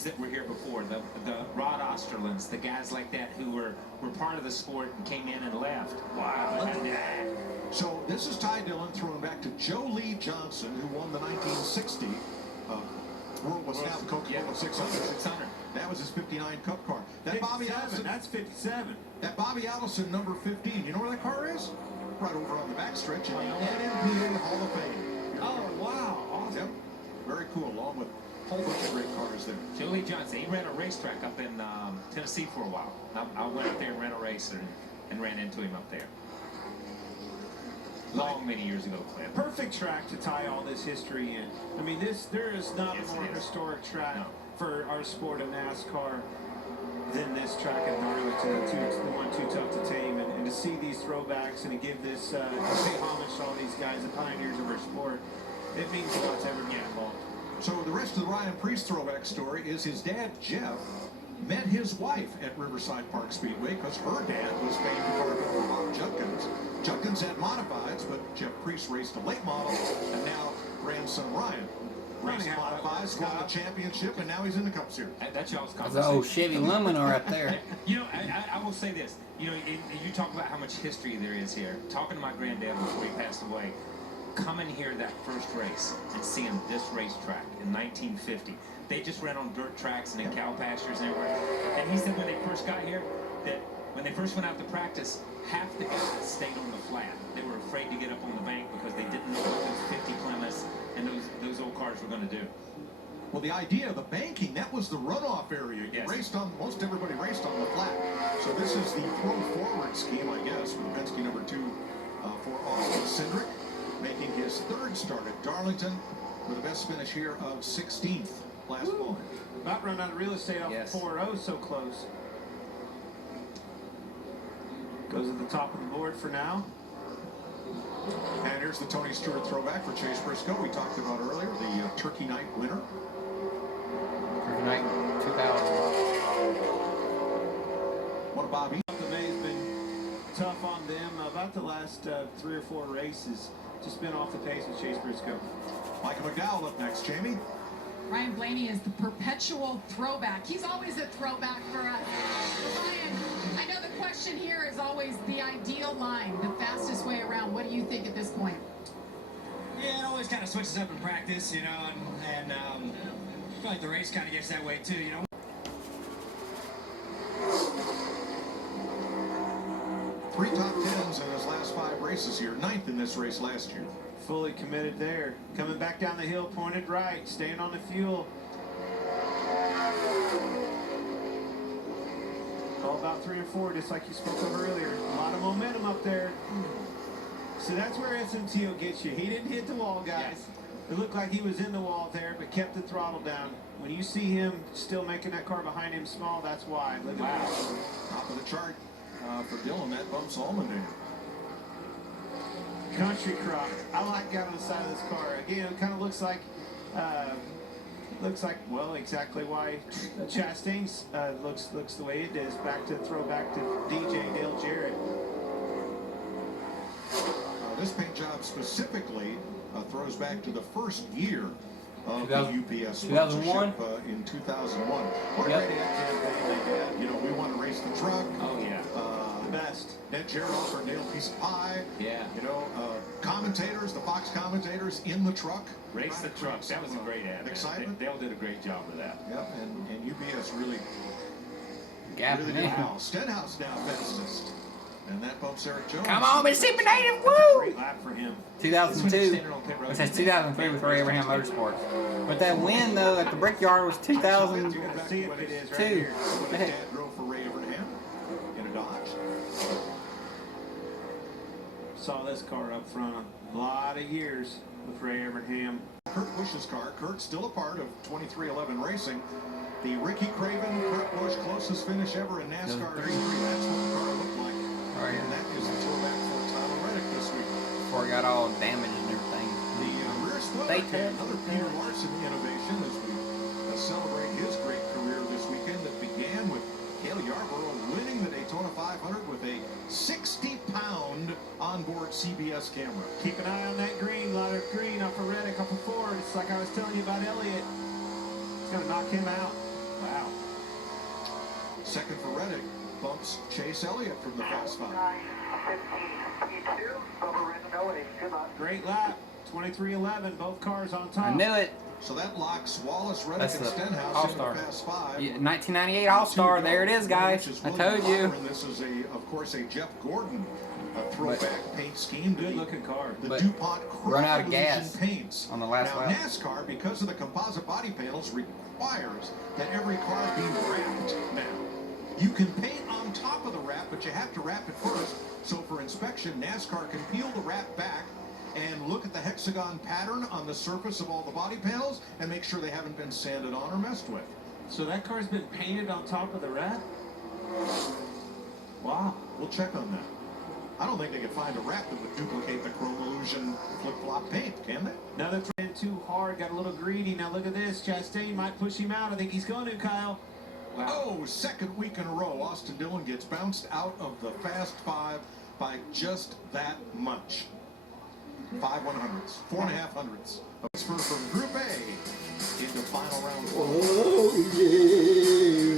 names that were here before, the Rod Osterlands, the guys like that who were part of the sport and came in and left. Wow. So this is Ty Dillon throwing back to Joe Lee Johnson, who won the 1960 World was now the Coca-Cola 600. That was his 59 Cup car. That Bobby Allison. That's 57. That Bobby Allison number 15. You know where that car is? Right over on the backstretch in the NMPA Hall of Fame. Oh, wow. Awesome. Yep. Very cool, along with a whole bunch of great cars there. Joe Lee Johnson, he ran a racetrack up in Tennessee for a while. I went up there and ran a race and ran into him up there. Many years ago, Clint. Perfect track to tie all this history in. I mean, there is not a more historic track for our sport of NASCAR than this track at Darlington. The one too tough to tame, and to see these throwbacks and to give this, to pay homage to all these guys, the pioneers of our sport, it means a lot to everyone involved. So the rest of the Ryan Preece throwback story is his dad, Jeff, met his wife at Riverside Park Speedway because her dad was famed car builder Bob Judkins. Judkins had modifieds, but Jeff Preece raced a late model, and now grandson Ryan raced modifieds, won the championship, and now he's in the Cup Series. That's y'all's conversation. That's an old Chevy Lumina right there. You know, I will say this. You know, you talk about how much history there is here. Talking to my granddad before he passed away, coming here that first race and seeing this racetrack in 1950. They just ran on dirt tracks and in cow pastures and everywhere. And he said when they first got here, that when they first went out to practice, half the guys stayed on the flat. They were afraid to get up on the bank because they didn't know what those 50 Plymouths and those old cars were going to do. Well, the idea of the banking, that was the runoff area. You raced on, most everybody raced on the flat. So this is the throw forward scheme, I guess, with Penske number 2 for Austin Cindric, making his third start at Darlington with the best finish here of 16th last fall. About run out of real estate off 4-0, so close. Goes at the top of the board for now. And here's the Tony Stewart throwback for Chase Briscoe we talked about earlier, the Turkey Night winner. Turkey Night 2000. What a Bobby. The May's been tough on them about the last 3 or 4 races. Just been off the pace with Chase Briscoe. Michael McDowell up next. Jamie? Ryan Blaney is the perpetual throwback. He's always a throwback for us. Ryan, I know the question here is always the ideal line, the fastest way around. What do you think at this point? Yeah, it always kind of switches up in practice, you know, and I feel like the race kind of gets that way too, you know. 3 top 10s in his last 5 races here, 9th in this race last year. Fully committed there. Coming back down the hill, pointed right, staying on the fuel. All about 3 or 4, just like you spoke of earlier. A lot of momentum up there. So that's where SMT will get you. He didn't hit the wall, guys. It looked like he was in the wall there, but kept the throttle down. When you see him still making that car behind him small, that's why. Look at that. Top of the chart for Dillon, that bumps Allmendinger. Country crop. I like that on the side of this car. Again, it kind of looks like, well, exactly why Chastain's looks the way it does. Throw back to DJ Dale Jarrett. This paint job specifically throws back to the first year of the UPS 2001 in 2001. What a great ad campaign they had. You know, we want to race the truck. Oh yeah. The best. Ned Jarrett offered Dale a piece of pie. Yeah. You know, commentators, the Fox commentators in the truck. Race the truck. That was a great ad. Excitement. Dale did a great job with that. Yep, and UPS really Really did well. Stenhouse now fastest. And that bumps Eric Jones. Come on, Mississippi Native, woo! Great lap for him. 2002. It says 2003 with Ray Abraham Motorsports. But that win, though, at the Brickyard was 2002. You're gonna see if it is right here. What his dad drove for Ray Abraham in a Dodge. Saw this car up front a lot of years with Ray Abraham. Kurt Busch's car. Kurt's still a part of 2311 Racing. The Ricky Craven, Kurt Busch closest finish ever in NASCAR history. That's what the car looked like. Right. And that is the throwback for Tyler Reddick this week. Before it got all damaged and everything. The rear spoiler had another Peter Larson innovation as we celebrate his great career this weekend that began with Cale Yarborough winning the Daytona 500 with a 60-pound onboard CBS camera. Keep an eye on that green, a lot of green off of Reddick, off of Ford. It's like I was telling you about Elliott. It's going to knock him out. Wow. Second for Reddick. Bumps Chase Elliott from the Fast Five. Great lap. 23:11. Both cars on top. I knew it. So that locks Wallace, Reddick, That's and the Stenhouse All-Star. in the Fast Five. Yeah, 1998 All-Star. There it is, guys. I told you. And this is, of course, a Jeff Gordon throwback paint scheme. Good looking car. The But DuPont run out of Illusion gas paints. on the last now, lap. NASCAR, because of the composite body panels, requires that every car be wrapped now. You can paint on top of the wrap, but you have to wrap it first. So for inspection, NASCAR can peel the wrap back and look at the hexagon pattern on the surface of all the body panels and make sure they haven't been sanded on or messed with. So that car's been painted on top of the wrap? Wow. We'll check on that. I don't think they could find a wrap that would duplicate the Chrome Illusion flip-flop paint, can they? Now that's ran too hard, got a little greedy. Now look at this. Chastain might push him out. I think he's going to, Kyle. Wow. Oh, second week in a row, Austin Dillon gets bounced out of the Fast Five by just that much. 5 100ths, 4.5 hundredths. A transfer from Group A into final round. Oh, yeah.